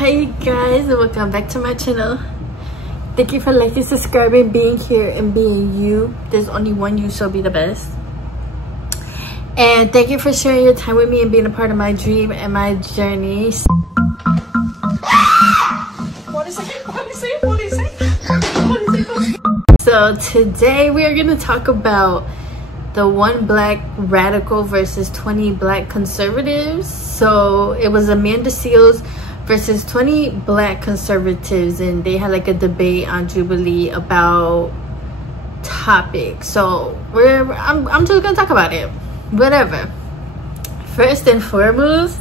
Hi guys, and welcome back to my channel. Thank you for liking, subscribing, being here, and being you. There's only one you, so be the best. And thank you for sharing your time with me and being a part of my dream and my journey. So today we are going to talk about the one black radical versus 20 black conservatives. So it was Amanda Seales versus 20 black conservatives, and they had like a debate on Jubilee about topics. So I'm just gonna talk about it, whatever. First and foremost,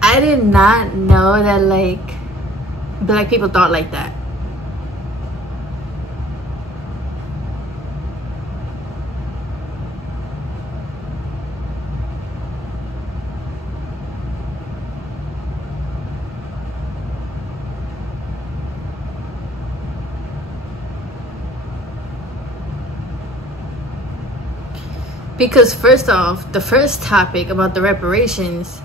I did not know that like black people thought like that. Because first off, the first topic about the reparations,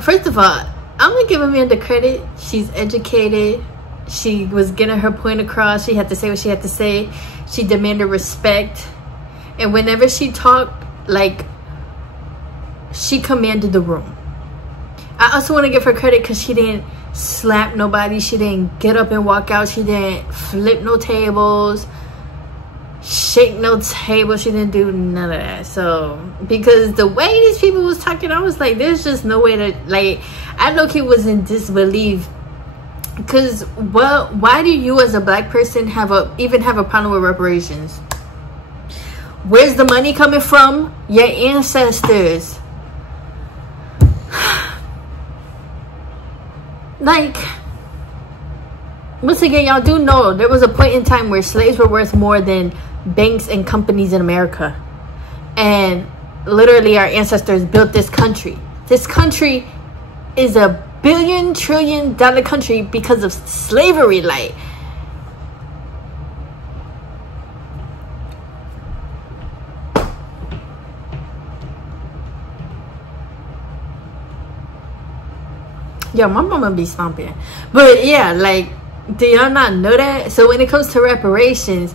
first of all, I'm gonna give Amanda credit. She's educated. She was getting her point across. She had to say what she had to say. She demanded respect, and whenever she talked, like, she commanded the room. I also want to give her credit because she didn't slap nobody. She didn't get up and walk out. She didn't flip no tables, shake no table. She didn't do none of that. So because the way these people was talking, I was like, there's just no way to, like, I low-key was in disbelief. Because, well, why do you as a black person even have a problem with reparations? Where's the money coming from? Your ancestors. Like, once again, y'all do know there was a point in time where slaves were worth more than banks and companies in America. And literally our ancestors built this country. This country is a $1 trillion country because of slavery. Like, yo, my mama be stomping. But yeah, like, do y'all not know that? So when it comes to reparations,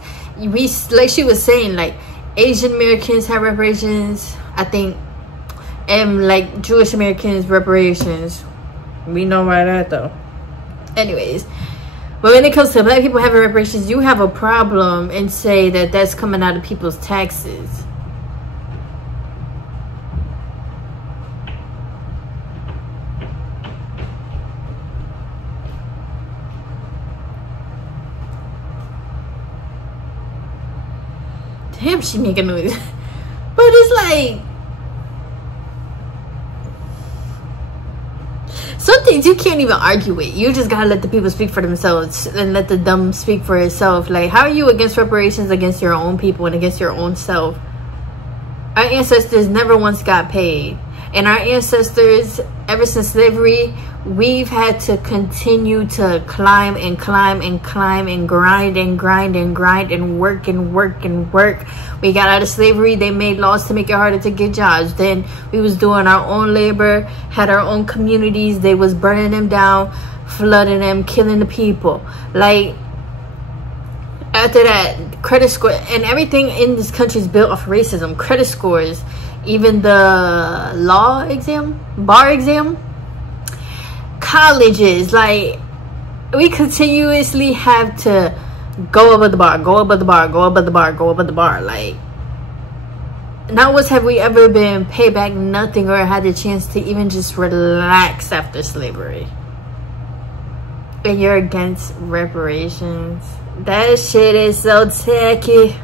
like she was saying, like, Asian Americans have reparations, I think, and like Jewish Americans reparations. We know why that though. Anyways, but when it comes to black people having reparations, you have a problem and say that that's coming out of people's taxes. Damn, she making noise. But it's like, some things you can't even argue with. You just gotta let the people speak for themselves and let the dumb speak for itself. Like, how are you against reparations against your own people and against your own self? Our ancestors never once got paid. And our ancestors, ever since slavery, we've had to continue to climb and climb and climb and grind and grind and grind and work and work and work. We got out of slavery. They made laws to make it harder to get jobs. Then we was doing our own labor, had our own communities. They was burning them down, flooding them, killing the people. Like, after that, credit score and everything in this country is built off racism. Credit scores, even the law exam, bar exam, colleges, like, we continuously have to go above the bar, go above the bar, go above the bar, go above the bar. Like, not once have we ever been paid back nothing or had the chance to even just relax after slavery. And you're against reparations. That shit is so tacky.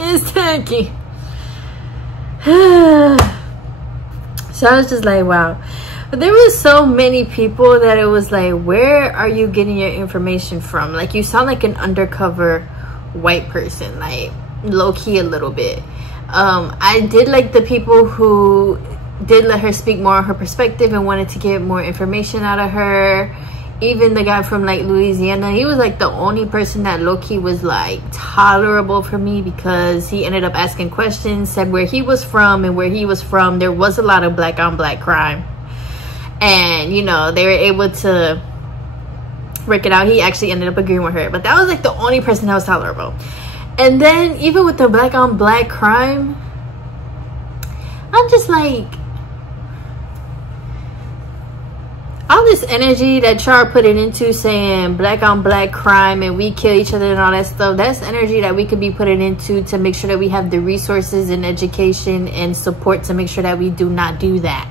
It's tacky. So I was just like, wow. But there was so many people that it was like, where are you getting your information from? Like, you sound like an undercover white person, like, low-key a little bit. I did like the people who did let her speak more on her perspective and wanted to get more information out of her. Even the guy from like Louisiana, he was like the only person that low-key was like tolerable for me, because he ended up asking questions, said where he was from, and where he was from there was a lot of black on black crime. and you know, they were able to work it out. He actually ended up agreeing with her, but that was like the only person that was tolerable. And then even with the black on black crime, I'm just like, all this energy that y'all are putting into saying black on black crime and we kill each other and all that stuff, that's energy that we could be putting into to make sure that we have the resources and education and support to make sure that we do not do that.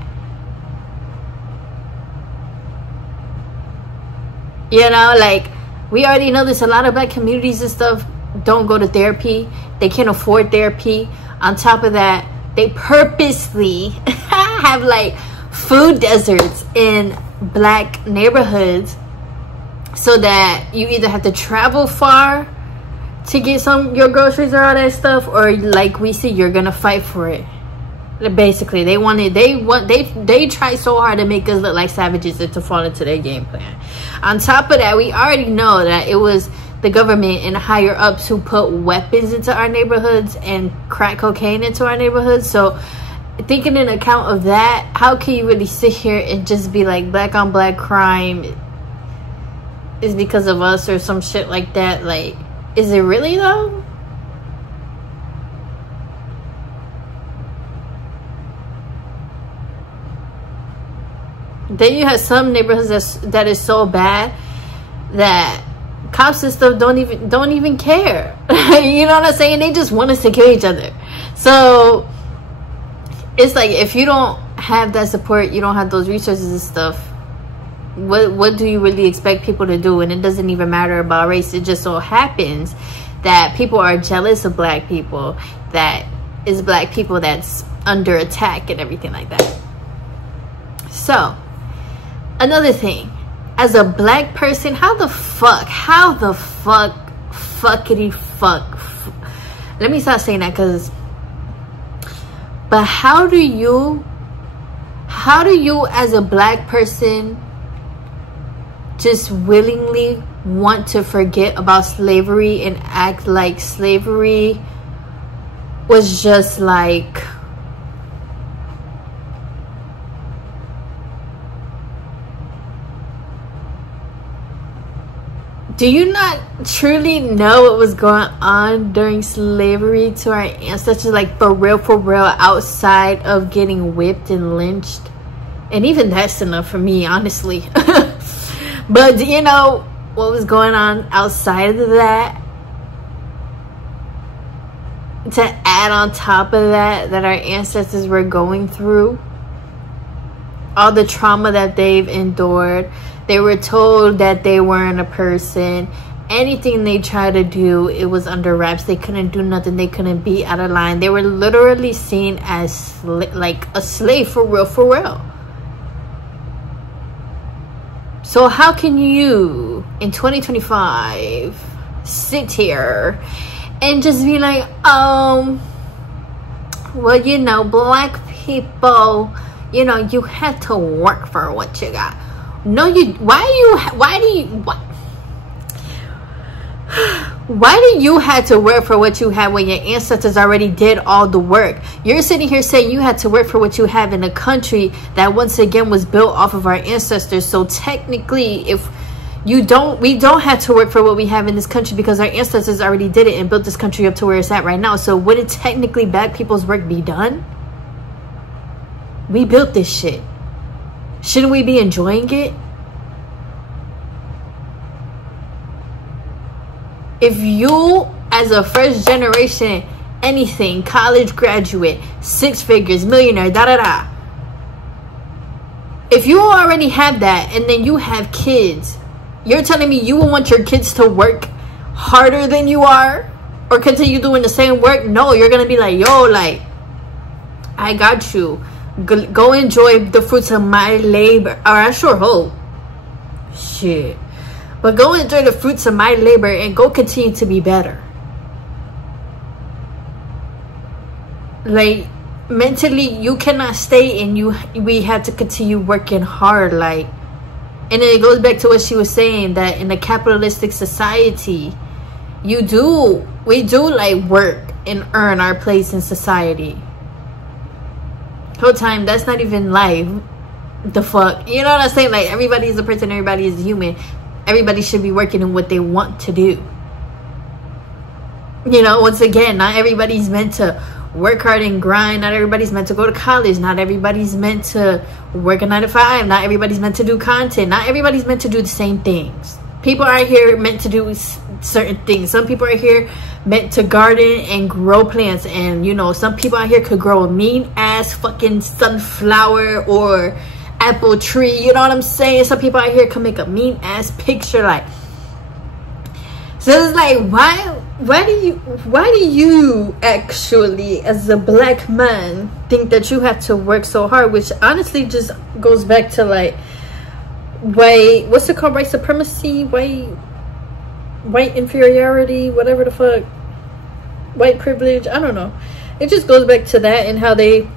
You know, like, we already know this. A lot of black communities and stuff don't go to therapy. They can't afford therapy. On top of that, they purposely have like food deserts in black neighborhoods so that you either have to travel far to get your groceries or all that stuff, or like we see, you're gonna fight for it. Basically, they try so hard to make us look like savages and to fall into their game plan. On top of that, we already know that it was the government and higher ups who put weapons into our neighborhoods and crack cocaine into our neighborhoods. So thinking in account of that, how can you really sit here and just be like black on black crime is because of us or some shit like that? Like, is it really though? Then you have some neighborhoods that is so bad that cops and stuff don't even care. You know what I'm saying? They just want us to kill each other. So it's like, if you don't have that support, you don't have those resources and stuff, what do you really expect people to do? And it doesn't even matter about race. It just so happens that people are jealous of black people, that is black people that's under attack and everything like that. So another thing, as a black person, how the fuck let me stop saying that, but how do you as a black person just willingly want to forget about slavery and act like slavery was just like, do you not truly know what was going on during slavery to our ancestors? Like, for real, outside of getting whipped and lynched. And even that's enough for me, honestly. But do you know what was going on outside of that? To add on top of that our ancestors were going through. All the trauma that they've endured. They were told that they weren't a person. Anything they tried to do, it was under wraps. They couldn't do nothing. They couldn't be out of line. They were literally seen as like a slave, for real. So how can you, in 2025, sit here and just be like, well, you know, black people, you know, you have to work for what you got. No, why do you have to work for what you have when your ancestors already did all the work? You're sitting here saying you had to work for what you have in a country that once again was built off of our ancestors. So technically, if we don't have to work for what we have in this country because our ancestors already did it and built this country up to where it's at right now. So wouldn't technically black people's work be done? We built this shit. Shouldn't we be enjoying it? If you, as a first generation, anything, college graduate, 6 figures, millionaire, if you already have that and then you have kids, you're telling me you will want your kids to work harder than you are or continue doing the same work? No, you're going to be like, yo, like, I got you. Go enjoy the fruits of my labor. Or I sure hope. Shit. But go enjoy the fruits of my labor and go continue to be better. Like, mentally, you cannot stay and we have to continue working hard. Like, and then it goes back to what she was saying, that in a capitalistic society, we do like work and earn our place in society. Whole time, that's not even life. The fuck, you know what I'm saying? Like, everybody is a person, everybody is human, everybody should be working in what they want to do. You know, once again, not everybody's meant to work hard and grind. Not everybody's meant to go to college. Not everybody's meant to work a 9 to 5. Not everybody's meant to do content. Not everybody's meant to do the same things. People are here meant to do certain things. Some people are here meant to garden and grow plants. And, you know, some people out here could grow a mean ass fucking sunflower or apple tree. You know what I'm saying? Some people out here can make a mean ass picture. Like, so it's like, why do you actually, as a black man, think that you have to work so hard? Which honestly just goes back to, like, what's it called? White supremacy, white inferiority, whatever the fuck, white privilege. I don't know. It just goes back to that, and how they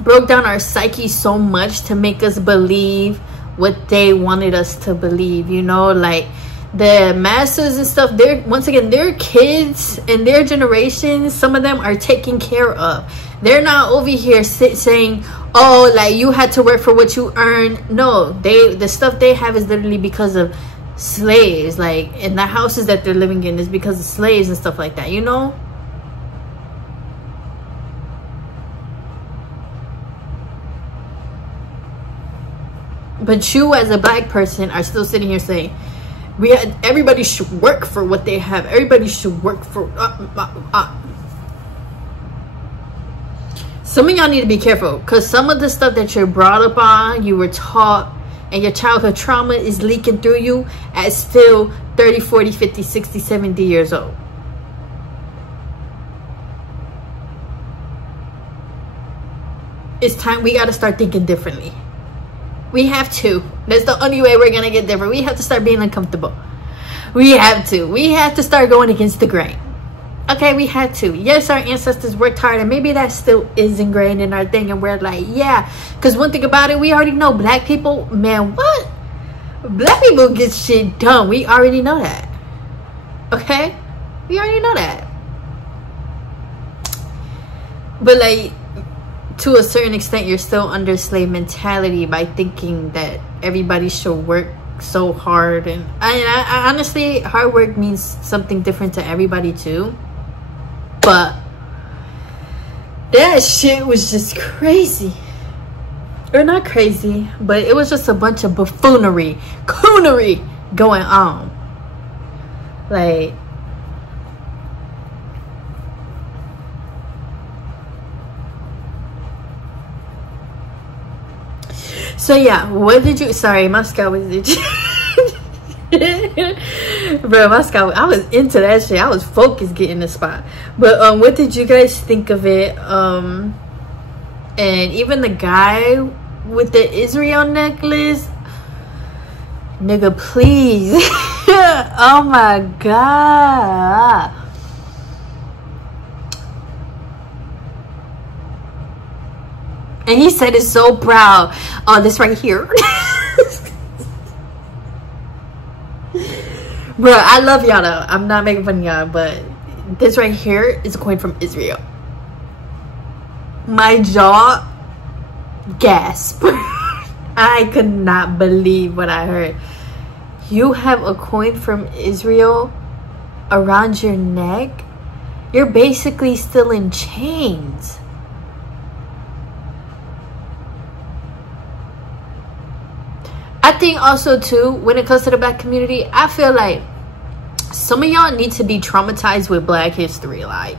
broke down our psyche so much to make us believe what they wanted us to believe. You know, like, the masses and stuff, they're, once again, their kids and their generations, some of them are taken care of. They're not over here saying, oh, like, you had to work for what you earned. No, the stuff they have is literally because of slaves. Like, in the houses that they're living in is because of slaves and stuff like that, you know. But you, as a black person, are still sitting here saying, everybody should work for what they have. Everybody should work for Some of y'all need to be careful, because some of the stuff that you're brought up on, you were taught, and your childhood trauma is leaking through you at still 30, 40, 50, 60, 70 years old. It's time. We got to start thinking differently. We have to. That's the only way we're gonna get different. We have to start being uncomfortable. We have to start going against the grain. Okay, we had to. Yes, our ancestors worked hard, and maybe that still is ingrained in our thing, and we're like, yeah. Because one thing about it, we already know black people, man, what? Black people get shit done. We already know that. Okay? We already know that. But, like, to a certain extent, you're still under slave mentality by thinking that everybody should work so hard. And I honestly, hard work means something different to everybody too. But that shit was just crazy. Or not crazy, but it was just a bunch of buffoonery, coonery going on. Like, so yeah, what did you, sorry, Moscow, was it? Bro, Moscow, I was into that shit. I was focused getting the spot. But what did you guys think of it? And even the guy with the Israel necklace, nigga, please. Oh my god. And he said it so proud. Oh, this right here. Bro, I love y'all though. I'm not making fun of y'all, but this right here is a coin from Israel. My jaw gasped. I could not believe what I heard. You have a coin from Israel around your neck? You're basically still in chains. I think also too, when it comes to the black community, I feel like some of y'all need to be traumatized with black history. Like,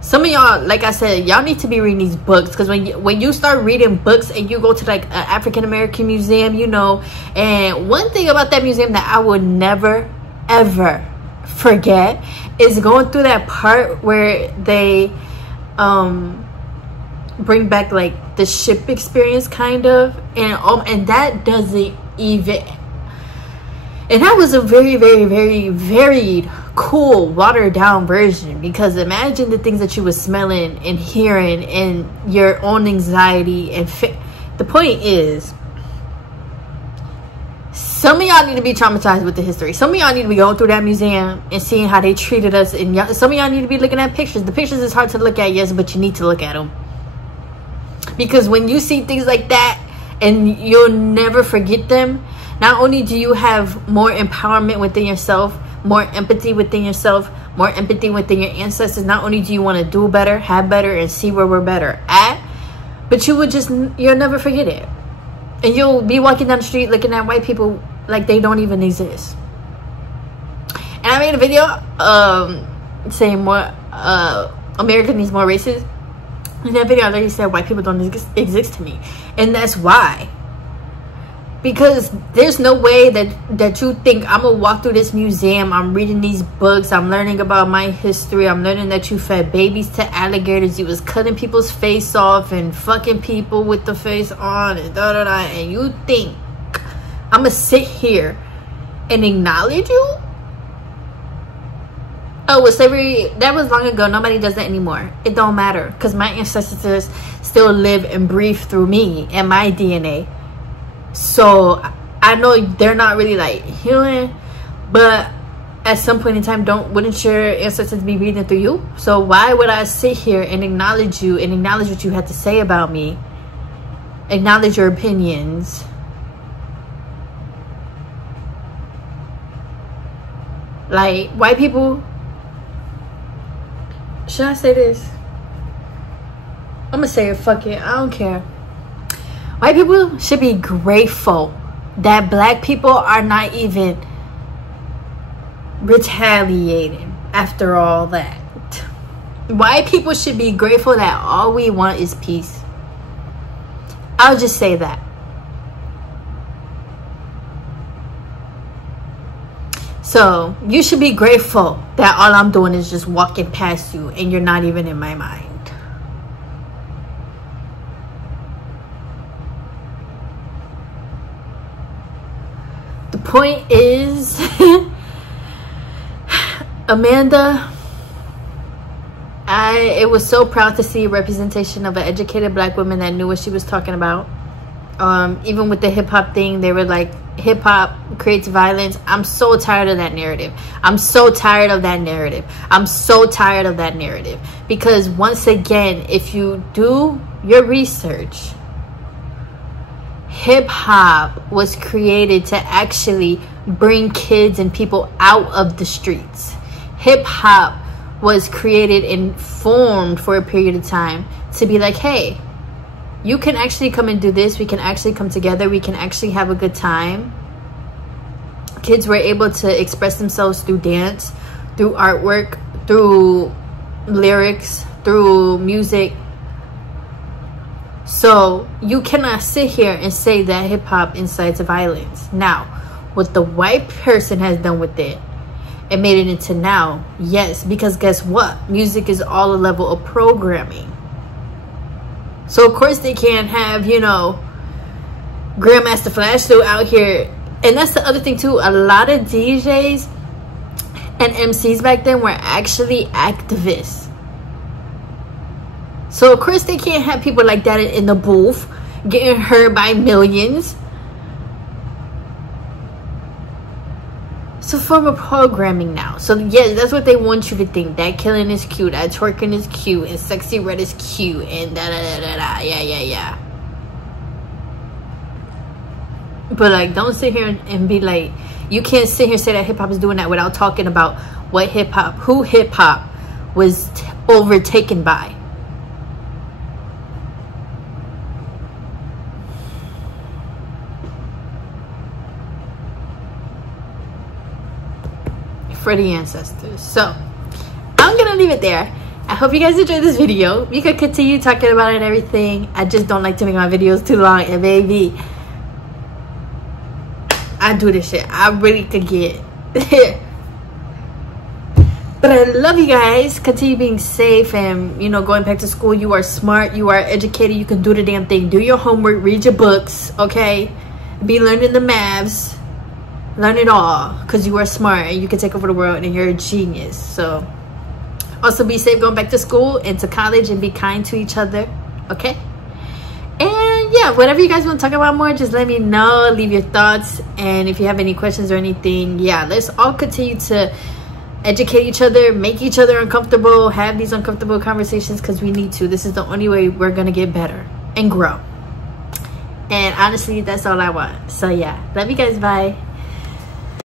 some of y'all, like I said, y'all need to be reading these books, because when you start reading books and you go to like an African American museum, you know, and one thing about that museum that I will never ever forget is going through that part where they bring back like the ship experience, kind of, and that doesn't even, and that was a very, very, very varied, cool, watered down version, because imagine the things that you were smelling and hearing and your own anxiety. And the point is, some of y'all need to be traumatized with the history. Some of y'all need to be going through that museum and seeing how they treated us, and some of y'all need to be looking at pictures. The pictures is hard to look at, yes, but you need to look at them. Because when you see things like that and you'll never forget them, not only do you have more empowerment within yourself, more empathy within yourself, more empathy within your ancestors, not only do you want to do better, have better, and see where we're better at, but you'll never forget it. And you'll be walking down the street looking at white people like they don't even exist. And I made a video saying more America needs more races. In that video I literally said white people don't exist to me, and that's why. Because there's no way that you think I'm gonna walk through this museum, I'm reading these books, I'm learning about my history, I'm learning that you fed babies to alligators, you was cutting people's face off and fucking people with the face on and and you think I'm gonna sit here and acknowledge you? Oh, well, slavery, that was long ago. Nobody does that anymore. It don't matter, because my ancestors still live and breathe through me and my DNA. So I know they're not really like healing, but at some point in time, wouldn't your ancestors be breathing through you? So why would I sit here and acknowledge you and acknowledge what you had to say about me, acknowledge your opinions? Like, white people, should I say this? I'm gonna say it, fuck it, I don't care. White people should be grateful that black people are not even retaliating after all that. White people should be grateful that all we want is peace. I'll just say that. So you should be grateful that all I'm doing is just walking past you and you're not even in my mind. The point is, Amanda, it was so proud to see a representation of an educated black woman that knew what she was talking about. Even with the hip-hop thing, they were like, hip-hop creates violence. I'm so tired of that narrative. I'm so tired of that narrative. I'm so tired of that narrative. Because once again, if you do your research, hip-hop was created to actually bring kids and people out of the streets. Hip-hop was created and formed for a period of time to be like, hey, you can actually come and do this. We can actually come together. We can actually have a good time. Kids were able to express themselves through dance, through artwork, through lyrics, through music. So you cannot sit here and say that hip-hop incites violence. Now, what the white person has done with it and made it into now, yes, because guess what? Music is all a level of programming. So of course they can't have, you know, Grandmaster Flash still out here. And that's the other thing too. A lot of DJs and MCs back then were actually activists. So of course they can't have people like that in the booth getting heard by millions. It's a form of programming now. So yeah, that's what they want you to think. That killing is cute, that twerking is cute, and sexy red is cute, and da da da da da. Yeah. But like, don't sit here and be like, you can't sit here and say that hip hop is doing that without talking about what who hip hop was overtaken by. For the ancestors. So I'm gonna leave it there. I hope you guys enjoyed this video. We could continue talking about it and everything. I just don't like to make my videos too long, and baby, I do this shit. I really could get but I love you guys. Continue being safe, and you know, going back to school. You are smart, you are educated, you can do the damn thing. Do your homework, read your books, okay? Be learning the maths. Learn it all, because you are smart and you can take over the world and you're a genius. So also be safe going back to school and to college, and be kind to each other, okay? And yeah, whatever you guys want to talk about more, just let me know. Leave your thoughts, and if you have any questions or anything, yeah, let's all continue to educate each other, make each other uncomfortable, have these uncomfortable conversations, because we need to. This is the only way we're gonna get better and grow. And honestly, that's all I want. So yeah, love you guys. Bye.